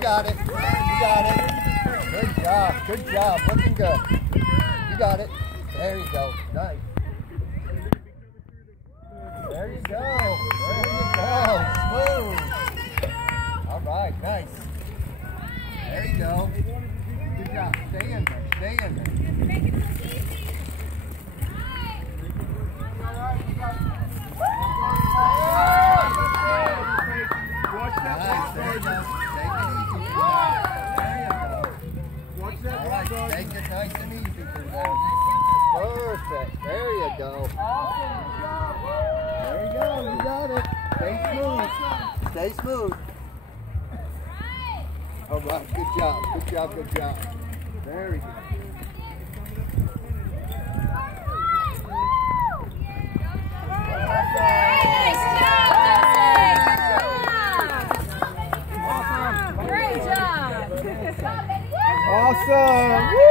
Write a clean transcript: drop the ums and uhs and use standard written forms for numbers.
got it. You got it. Good job. Good job. Looking good. You got it. There you go. Nice. There you go. There you go. Smooth. All right. Nice. There you go. Good job. Stay in there. Stay in there. Watch that. Nice. There you go. Take it easy. There you go. Watch that. All right. Take it nice and easy for them. Perfect. There you go. There you go. You got it. Stay smooth. Stay smooth. All right. Good job. Good job. Good job. Very good. Awesome! Woo!